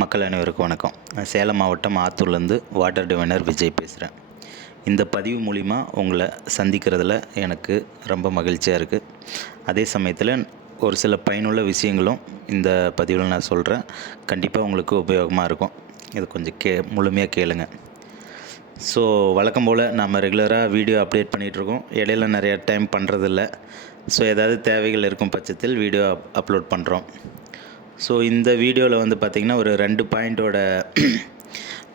மக்கள் அனைவருக்கும் வணக்கம். நான் சேலம் மாவட்டம் ஆத்தூர்லேருந்து வாட்டர் டிவைனர் விஜய் பேசுகிறேன். இந்த பதிவு மூலிமா உங்களை சந்திக்கிறதுல எனக்கு ரொம்ப மகிழ்ச்சியாக இருக்குது. அதே சமயத்தில் ஒரு சில பயனுள்ள விஷயங்களும் இந்த பதிவில் நான் சொல்கிறேன். கண்டிப்பாக உங்களுக்கு உபயோகமாக இருக்கும். இது கொஞ்சம் முழுமையாக கேளுங்க. ஸோ வழக்கம் போல் நம்ம ரெகுலராக வீடியோ அப்டேட் பண்ணிகிட்ருக்கோம். இடையில நிறையா டைம் பண்ணுறதில்ல. ஸோ ஏதாவது தேவைகள் இருக்கும் பட்சத்தில் வீடியோ அப்லோட் பண்ணுறோம். ஸோ இந்த வீடியோவில் வந்து பார்த்திங்கன்னா ஒரு 2 பாயிண்ட்டோட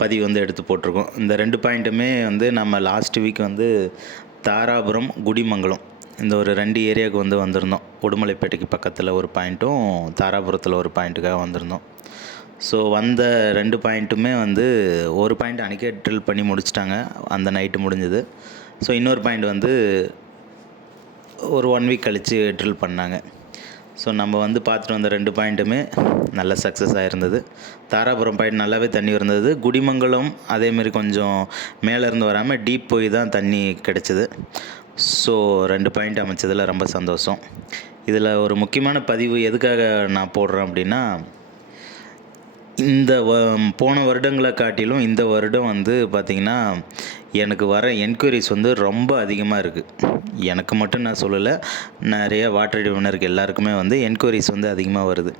பதிவு வந்து எடுத்து போட்டிருக்கோம். இந்த 2 பாயிண்ட்டுமே வந்து நம்ம லாஸ்ட் வீக் வந்து தாராபுரம், குடிமங்கலம் இந்த ஒரு 2 ஏரியாவுக்கு வந்து வந்திருந்தோம். உடுமலைப்பேட்டைக்கு பக்கத்தில் ஒரு பாயிண்ட்டும், தாராபுரத்தில் ஒரு பாயிண்ட்டுக்காக வந்திருந்தோம். ஸோ வந்த 2 பாயிண்ட்டுமே வந்து ஒரு பாயிண்ட் அன்றைக்கே ட்ரில் பண்ணி முடிச்சிட்டாங்க. அந்த நைட்டு முடிஞ்சது. ஸோ இன்னொரு பாயிண்ட் வந்து ஒரு 1 வீக் கழித்து ட்ரில் பண்ணாங்க. ஸோ நம்ம வந்து பார்த்துட்டு வந்த 2 பாயிண்ட்டுமே நல்ல சக்ஸஸ் ஆகிருந்தது. தாராபுரம் பாயிண்ட் நல்லாவே தண்ணி இருந்தது. குடிமங்கலம் அதேமாரி கொஞ்சம் மேலேருந்து வராமல் டீப் போய் தான் தண்ணி கிடச்சிது. ஸோ 2 பாயிண்ட் அமைச்சதில் ரொம்ப சந்தோஷம். இதில் ஒரு முக்கியமான பதிவு எதுக்காக நான் போடுறேன் அப்படின்னா, இந்த போன வருடங்களை காட்டிலும் இந்த வருடம் வந்து பார்த்திங்கன்னா எனக்கு வர என்கொயரிஸ் வந்து ரொம்ப அதிகமாக இருக்குது. எனக்கு மட்டும் நான் சொல்லலை, நிறைய வாட்டர் டிவைனருக்கு எல்லாருக்குமே வந்து என்கொயரிஸ் வந்து அதிகமாக வருது.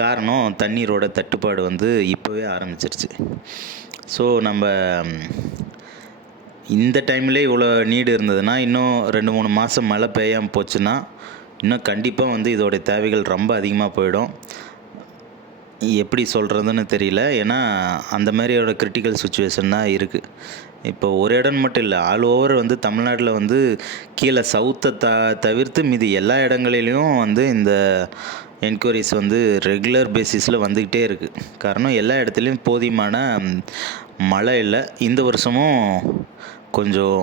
காரணம் தண்ணீரோட தட்டுப்பாடு வந்து இப்போவே ஆரம்பிச்சிருச்சு. ஸோ நம்ம இந்த டைம்லேயே இவ்வளோ நீடு இருந்ததுன்னா, இன்னும் 2-3 மாதம் மழை பெய்யாமல் போச்சுன்னா இன்னும் கண்டிப்பாக வந்து இதோடைய தேவைகள் ரொம்ப அதிகமாக போயிடும். எப்படி சொல்கிறதுன்னு தெரியல. ஏன்னா அந்த மாதிரியோட கிரிட்டிக்கல் சுச்சுவேஷன் தான் இருக்குது. இப்போ ஒரு இடம் மட்டும் இல்லை, ஆல் ஓவர் வந்து தமிழ்நாட்டில் வந்து கீழே சவுத்தை தவிர்த்து மீதி எல்லா இடங்களிலையும் வந்து இந்த என்கொயரிஸ் வந்து ரெகுலர் பேசிஸில் வந்துக்கிட்டே இருக்குது. காரணம் எல்லா இடத்துலையும் போதியமான மழை இல்லை. இந்த வருஷமும் கொஞ்சம்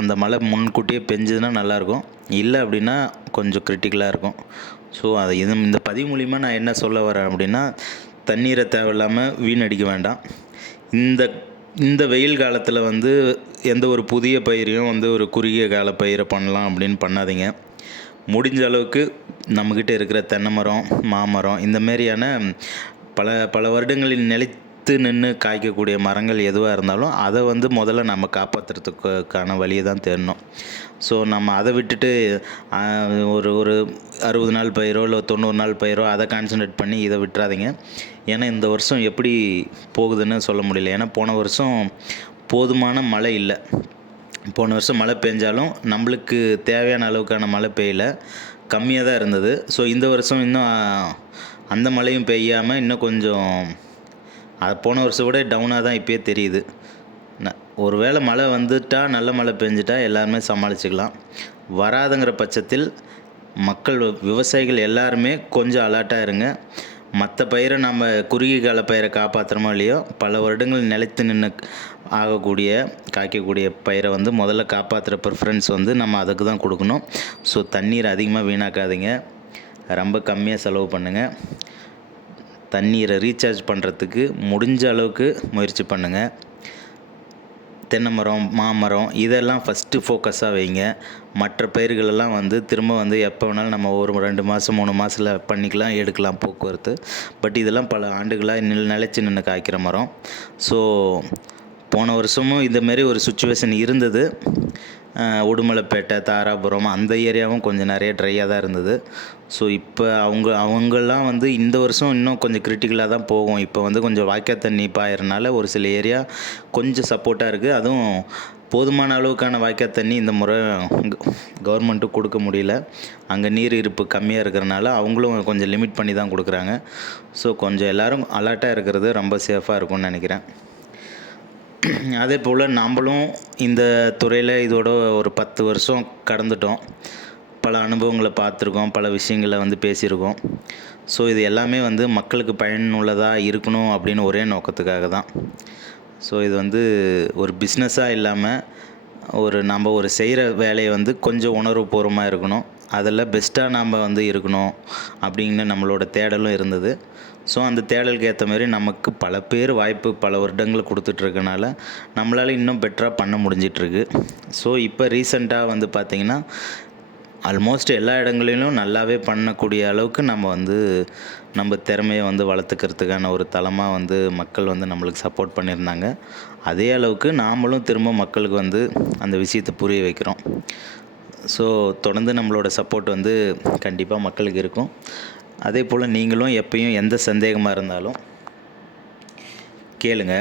அந்த மழை முன்கூட்டியே பெஞ்சதுன்னா நல்லாயிருக்கும். இல்லை அப்படின்னா கொஞ்சம் கிரிட்டிக்கலாக இருக்கும். ஸோ அதை இந்த பதிவு மூலிமா நான் என்ன சொல்ல வரேன் அப்படின்னா, தண்ணீரை தேவையில்லாமல் வீணடிக்க வேண்டாம். இந்த வெயில் காலத்தில் வந்து எந்த ஒரு புதிய பயிரையும் வந்து ஒரு குறுகிய கால பயிரை பண்ணலாம் அப்படின்னு பண்ணாதீங்க. முடிஞ்ச அளவுக்கு நம்மக்கிட்ட இருக்கிற தென்னை மரம், மாமரம் இந்த மாதிரியான பல வருடங்களில் நின்று காய்க்கக்கூடிய மரங்கள் எதுவாக இருந்தாலும் அதை வந்து முதல்ல நம்ம காப்பாற்றுறதுக்கான வழியை தான் தேடணும். ஸோ நம்ம அதை விட்டுட்டு ஒரு 60 நாள் பயிரோ இல்லை 90 நாள் பயிரோ அதை கான்சன்ட்ரேட் பண்ணி இதை விட்டுறாதீங்க. ஏன்னா இந்த வருஷம் எப்படி போகுதுன்னு சொல்ல முடியல. ஏன்னா போன வருஷம் போதுமான மழை இல்லை. போன வருஷம் மழை பெஞ்சாலும் நம்மளுக்கு தேவையான அளவுக்கான மழை பெய்யல, கம்மியாக தான் இருந்தது. ஸோ இந்த வருஷம் இன்னும் அந்த மழையும் பெய்யாமல் இன்னும் கொஞ்சம் அது போன வருஷம் கூட டவுனாக தான் இப்போயே தெரியுது. ஒரு வேளை மழை வந்துட்டால், நல்ல மழை பெஞ்சிட்டா எல்லாருமே சமாளிச்சுக்கலாம். வராதுங்கிற பட்சத்தில் விவசாயிகள் எல்லாருமே கொஞ்சம் அலர்ட்டாக இருங்க. மற்ற பயிரை நம்ம குறுகிய கால பயிரை காப்பாற்றுறோமோ இல்லையோ, பல வருடங்கள் நிலைத்து நின்று காய்க்கக்கூடிய பயிரை வந்து முதல்ல காப்பாற்றுற ப்ரிஃபரன்ஸ் வந்து நம்ம அதுக்கு தான் கொடுக்கணும். ஸோ தண்ணீர் அதிகமாக வீணாக்காதீங்க, ரொம்ப கம்மியாக செலவு பண்ணுங்கள். தண்ணீரை ரீசார்ஜ் பண்ணுறதுக்கு முடிஞ்ச அளவுக்கு முயற்சி பண்ணுங்கள். தென்னை மரம், மாமரம் இதெல்லாம் ஃபஸ்ட்டு ஃபோக்கஸாக வைங்க. மற்ற பயிர்களெல்லாம் வந்து திரும்ப வந்து எப்போ வேணாலும் நம்ம ஒரு 2 மாதம் 3 மாதத்தில் பண்ணிக்கலாம், எடுக்கலாம் போக்குவரத்து. பட் இதெல்லாம் பல ஆண்டுகளாக நிலைச்சு நின்று காய்க்கிற மரம். ஸோ போன வருஷமும் இந்தமாரி ஒரு சுச்சுவேஷன் இருந்தது. உடுமலைப்பேட்டை, தாராபுரம் அந்த ஏரியாவும் கொஞ்சம் நிறைய ட்ரையாக தான் இருந்தது. ஸோ இப்போ அவங்கெல்லாம் வந்து இந்த வருஷம் இன்னும் கொஞ்சம் கிரிட்டிக்கலாக தான் போகும். இப்போ வந்து கொஞ்சம் வாய்க்கால் தண்ணி பாயறனால ஒரு சில ஏரியா கொஞ்சம் சப்போர்ட்டாக இருக்குது. அதுவும் போதுமான அளவுக்கான வாய்க்கால் தண்ணி இந்த முறை கவர்மெண்ட்டும் கொடுக்க முடியல. அங்கே நீர் இருப்பு கம்மியாக இருக்கிறனால அவங்களும் கொஞ்சம் லிமிட் பண்ணி தான் கொடுக்குறாங்க. ஸோ கொஞ்சம் எல்லோரும் அலர்ட்டாக இருக்கிறது ரொம்ப சேஃபாக இருக்கும்னு நினைக்கிறேன். அதே போல் நம்மளும் இந்த துறையில் இதோட ஒரு 10 வருஷம் கடந்துட்டோம். பல அனுபவங்களை பார்த்துருக்கோம், பல விஷயங்களை வந்து பேசியிருக்கோம். ஸோ இது எல்லாமே வந்து மக்களுக்கு பயனுள்ளதாக இருக்கணும் அப்படின்னு ஒரே நோக்கத்துக்காக தான். ஸோ இது வந்து ஒரு பிஸ்னஸாக இல்லாமல் நம்ம ஒரு செய்கிற வேலையை வந்து கொஞ்சம் உணர்வுபூர்வமாக இருக்கணும், அதில் பெஸ்ட்டாக நாம் வந்து இருக்கணும் அப்படின்னு நம்மளோட தேடலும் இருந்தது. ஸோ அந்த தேடலுக்கு ஏற்ற மாதிரி நமக்கு பல பேர் வாய்ப்பு பல வருடங்கள் கொடுத்துட்ருக்கனால நம்மளால் இன்னும் பெட்டராக பண்ண முடிஞ்சிட்ருக்கு. ஸோ இப்போ ரீசெண்டாக வந்து பார்த்திங்கன்னா ஆல்மோஸ்ட் எல்லா இடங்களிலும் நல்லாவே பண்ணக்கூடிய அளவுக்கு நம்ம திறமைய வளர்த்துக்கிறதுக்கான ஒரு தளமா மக்கள் நம்மளுக்கு சப்போர்ட் பண்ணியிருந்தாங்க. அதே அளவுக்கு நாமளும் திரும்ப மக்களுக்கு அந்த விஷயத்த புரிய வைக்கிறோம். ஸோ தொடர்ந்து நம்மளோட சப்போர்ட் கண்டிப்பா மக்களுக்கு இருக்கும். அதேபோல் நீங்களும் எப்பயும் எந்த சந்தேகமா இருந்தாலும் கேளுங்க.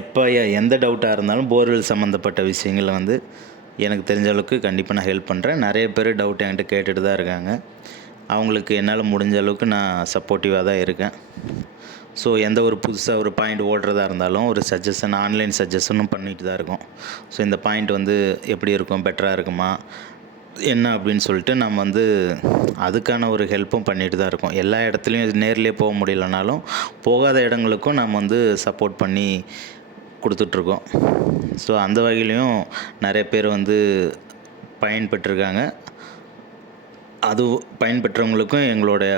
எப்போ எந்த டவுட்டாக இருந்தாலும் போர்வெல் சம்மந்தப்பட்ட விஷயங்கள எனக்கு தெரிஞ்ச அளவுக்கு கண்டிப்பாக நான் ஹெல்ப் பண்ணுறேன். நிறைய பேர் டவுட் என்கிட்ட கேட்டுட்டு தான் இருக்காங்க. அவங்களுக்கு என்னால் முடிஞ்ச அளவுக்கு நான் சப்போர்ட்டிவாக தான் இருக்கேன். ஸோ எந்த ஒரு புதுசாக ஒரு பாயிண்ட் ஓடுறதா இருந்தாலும் ஒரு சஜஷன் ஆன்லைன் சஜஷனும் பண்ணிட்டு தான் இருக்கோம். ஸோ இந்த பாயிண்ட் எப்படி இருக்கும், பெட்டராக இருக்குமா என்ன அப்படின்னு சொல்லிட்டு நம்ம அதுக்கான ஒரு ஹெல்ப்பும் பண்ணிட்டு தான் இருக்கோம். எல்லா இடத்துலையும் நேர்லேயே போக முடியலனாலும் போகாத இடங்களுக்கும் நம்ம சப்போர்ட் பண்ணி கொடுத்துட்ருக்கோம். ஸோ அந்த வகையிலையும் நிறைய பேர் பயன்பெற்றிருக்காங்க. அது பயன்பெற்றவங்களுக்கும் எங்களுடைய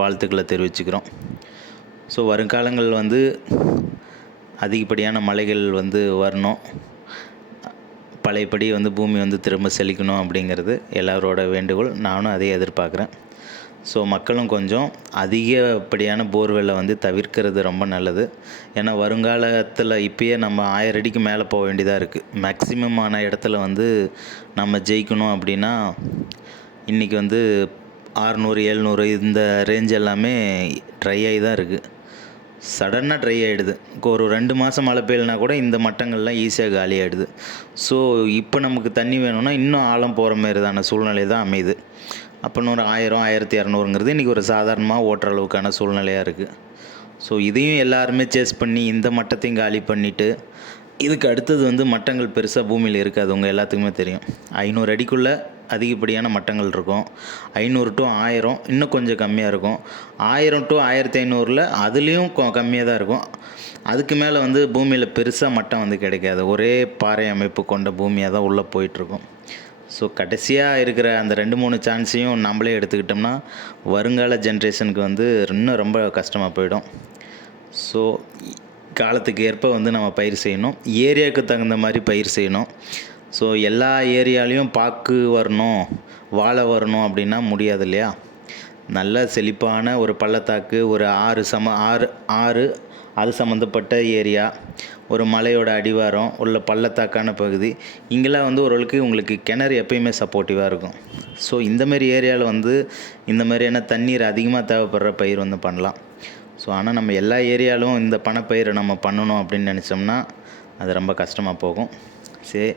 வாழ்த்துக்களை தெரிவிச்சுக்கிறோம். ஸோ வருங்காலங்கள் அதிகப்படியான மழைகள் வரணும். பழையபடி பூமி திரும்ப செழிக்கணும் அப்படிங்கிறது எல்லாரோட வேண்டுகோள். நானும் அதே எதிர்பார்க்குறேன். ஸோ மக்களும் கொஞ்சம் அதிகப்படியான போர்வெல்லை தவிர்க்கிறது ரொம்ப நல்லது. ஏன்னா வருங்காலத்தில் இப்பயே நம்ம 1000 அடிக்கு மேலே போக வேண்டியதாக இருக்குது. மேக்ஸிமமான இடத்துல நம்ம ஜெயிக்கணும் அப்படின்னா இன்றைக்கி 600, 700 இந்த ரேஞ்ச் எல்லாமே ட்ரை ஆகி தான் இருக்குது. சடனாக ட்ரை ஆகிடுது. ஒரு 2 மாதம் மழை பெய்யலைனா கூட இந்த மட்டங்கள்லாம் ஈஸியாக காலி ஆகிடுது. ஸோ இப்போ நமக்கு தண்ணி வேணும்னா இன்னும் ஆழம் போகிற மாரிதான சூழ்நிலை தான் அமையுது. அப்போ ஒரு 1000, 1200ங்கிறது இன்றைக்கி ஒரு சாதாரணமாக ஓட்டுற அளவுக்கான சூழ்நிலையாக இருக்குது. ஸோ இதையும் எல்லாருமே சேஸ் பண்ணி இந்த மட்டத்தையும் காலி பண்ணிவிட்டு இதுக்கு அடுத்தது மட்டங்கள் பெருசாக பூமியில் இருக்காது. உங்கள் எல்லாத்துக்குமே தெரியும். 500 அடிக்குள்ளே அதிகப்படியான மட்டங்கள் இருக்கும். 500 to 1000 இன்னும் கொஞ்சம் கம்மியாக இருக்கும். 1000 to 1500 அதுலேயும் கம்மியாக தான் இருக்கும். அதுக்கு மேலே பூமியில் பெருசாக மட்டம் கிடைக்காது. ஒரே பாறை அமைப்பு கொண்ட பூமியாக தான் உள்ளே போயிட்டுருக்கும். ஸோ கடைசியாக இருக்கிற அந்த 2-3 சான்ஸையும் நம்மளே எடுத்துக்கிட்டோம்னா வருங்கால ஜென்ரேஷனுக்கு இன்னும் ரொம்ப கஷ்டமாக போயிடும். ஸோ காலத்துக்கு ஏற்ப நம்ம பயிர் செய்யணும். ஏரியாவுக்கு தகுந்த மாதிரி பயிர் செய்யணும். ஸோ எல்லா ஏரியாலையும் பாக்கு வரணும், வாழை வரணும் அப்படின்னா முடியாது இல்லையா? நல்ல செழிப்பான ஒரு பள்ளத்தாக்கு, ஒரு ஆறு அது சம்மந்தப்பட்ட ஏரியா, ஒரு மலையோட அடிவாரம் உள்ள பள்ளத்தாக்கான பகுதி, இங்கெல்லாம் ஓரளவுக்கு உங்களுக்கு கிணறு எப்பயுமே சப்போர்ட்டிவாக இருக்கும். ஸோ இந்தமாரி ஏரியாவில் இந்த மாதிரியான தண்ணீர் அதிகமாக தேவைப்படுற பயிர் பண்ணலாம். ஸோ ஆனால் நம்ம எல்லா ஏரியாலும் இந்த பணப்பயிரை நம்ம பண்ணணும் அப்படின்னு நினச்சோம்னா அது ரொம்ப கஷ்டமாக போகும். சரி,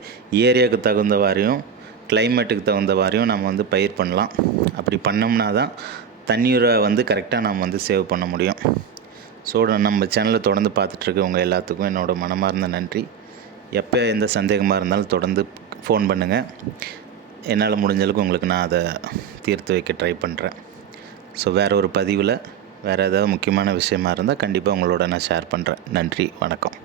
ஏரியாவுக்கு தகுந்த வாரியும் கிளைமேட்டுக்கு தகுந்த வாரியும் நம்ம பயிர் பண்ணலாம். அப்படி பண்ணோம்னா தான் தண்ணீரை கரெக்டாக நம்ம சேவ் பண்ண முடியும். ஸோ நம்ம சேனலை தொடர்ந்து பார்த்துட்ருக்கவங்க எல்லாத்துக்கும் என்னோடய மனமார்ந்த நன்றி. எப்போ எந்த சந்தேகமாக இருந்தாலும் தொடர்ந்து ஃபோன் பண்ணுங்கள். என்னால் முடிஞ்ச அளவுக்கு உங்களுக்கு நான் அதை தீர்த்து வைக்க ட்ரை பண்ணுறேன். ஸோ வேறு ஒரு பதிவில் வேறு ஏதாவது முக்கியமான விஷயமா இருந்தால் கண்டிப்பாக உங்களோட நான் ஷேர் பண்ணுறேன். நன்றி, வணக்கம்.